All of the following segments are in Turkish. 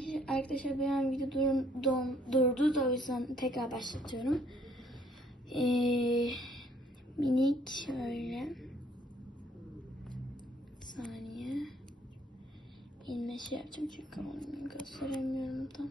Bir an video dur, don, durdu da o yüzden tekrar başlatıyorum. Ee, minik şöyle. Saniye. İlme şey yapacağım çünkü onu gösteremiyorum tam.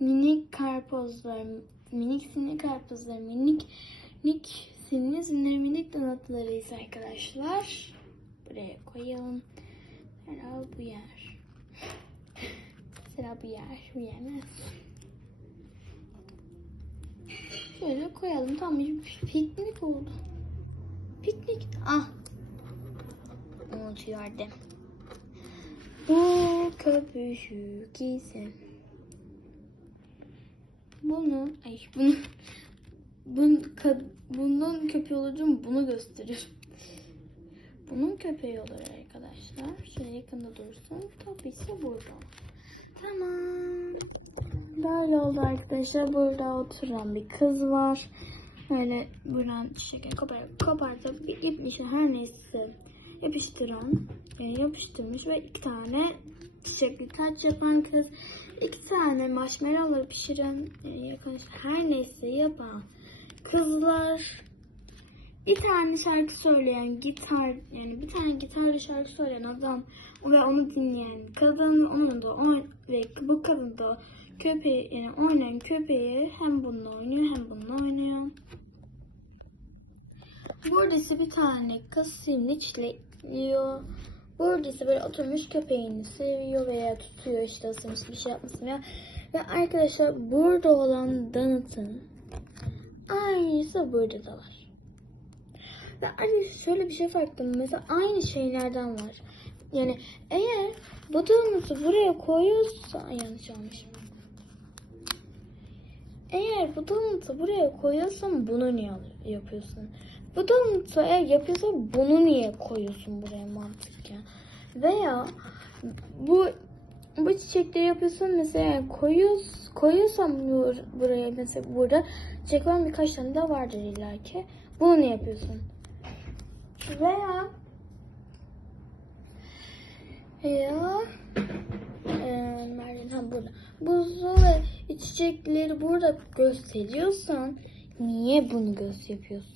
Minik karpuzlar, minik sinir karpuzlar, minik minik sinir sinir minik donatlarıyız arkadaşlar. Buraya koyalım. Mesela bu yer. Mesela bu yer, bu yemez. Şöyle koyalım. Tam bir piknik oldu. Piknik. Ah. Unutuyordum. Bu köpüşük ise bunu, ay bunu, bunun, ka- bunun köpeği olacağım bunu gösteriyorum. Bunun köpeği olur arkadaşlar. Şöyle yakında dursun. Tabii ki burada. Tamam. Böyle oldu arkadaşlar. Burada oturan bir kız var. Böyle buradan şeker koparıp kopartıp bir gitmiş her neyse yapıştıran yani yapıştırmış ve iki tane çiçekli taç yapan kız iki tane marshmallowları pişiren yani yakın her neyse yapan kızlar bir tane şarkı söyleyen gitar yani bir tane gitarla şarkı söyleyen adam ve onu dinleyen kadın onun da oyn ve bu kadın da köpeği yani oynayan köpeği hem bununla oynuyor hem bununla oynuyor. Burada ise bir tane kız simliçliyor. Burada ise böyle oturmuş köpeğini seviyor veya tutuyor işte ısırmış bir şey yapmasın ya. Ve arkadaşlar burada olan donut'ın aynısı burada da var. Ve arkadaşlar şöyle bir şey fark. Mesela aynı şeylerden var. Yani eğer bu donut'u buraya koyuyorsa yanlış almışım. Eğer bu donut'u buraya koyuyorsan bunu niye yapıyorsun? Bu donut'u eğer yapıyorsan bunu niye koyuyorsun buraya mantıken? Veya bu bu çiçekleri yapıyorsan mesela koyuyoruz, koyuyorsan bur- buraya mesela burada çiçek var birkaç tane daha vardır illaki. Bunu ne yapıyorsun? Veya veya nerede? Ha burada. Buzu ve çiçekleri burada gösteriyorsan niye bunu göz yapıyorsun?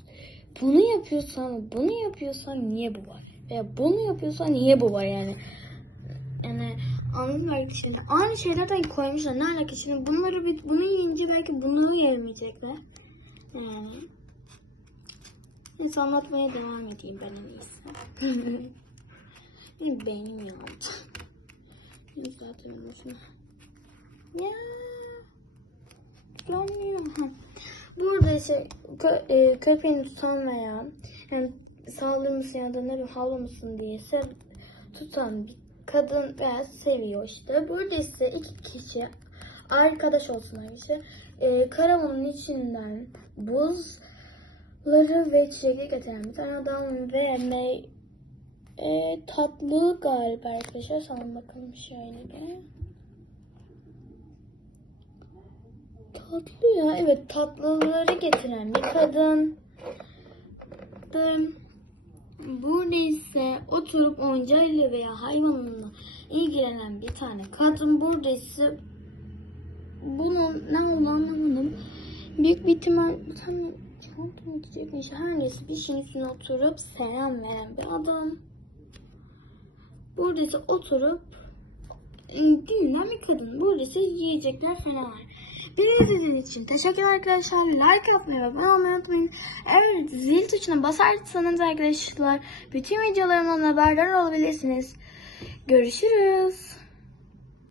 Bunu yapıyorsan, bunu yapıyorsan niye bu var? Veya bunu yapıyorsan niye bu var yani? Yani anladın mı arkadaşlar? Aynı şeylerden koymuşlar. Ne alaka şimdi? Bunları bunu yiyince belki bunu yemeyecekler. Yani. Neyse anlatmaya devam edeyim ben en iyisi. Benim beynim yandı. Atıyorum şunu. Ya. Duramıyor. Ha. Burada ise kö, e, köpeğini tutan veya yani saldırmasın ya da ne bileyim havlamasın diye sev, tutan bir kadın veya seviyor işte. Burada ise iki kişi arkadaş olsun arkadaşlar. E, karavanın içinden buzları ve çiçekleri getiren bir tane adam ve me, e, tatlı galiba arkadaşlar. Sana bakalım şöyle. Tatlı ya. Evet tatlıları getiren bir kadın. Burada ise oturup oyuncağıyla veya hayvanla ilgilenen bir tane kadın. Burada ise bunun ne olduğunu anlamadım. Büyük bir ihtimal bir tane çanta gidecekmiş. Her neyse bir şeyin üstüne oturup selam veren bir adam. Burada ise oturup dinlenen bir kadın. Burada ise yiyecekler falan var. Beni izlediğiniz için teşekkürler arkadaşlar. Like atmayı ve abone olmayı unutmayın. Evet zil tuşuna basarsanız arkadaşlar bütün videolarımdan haberdar olabilirsiniz. Görüşürüz.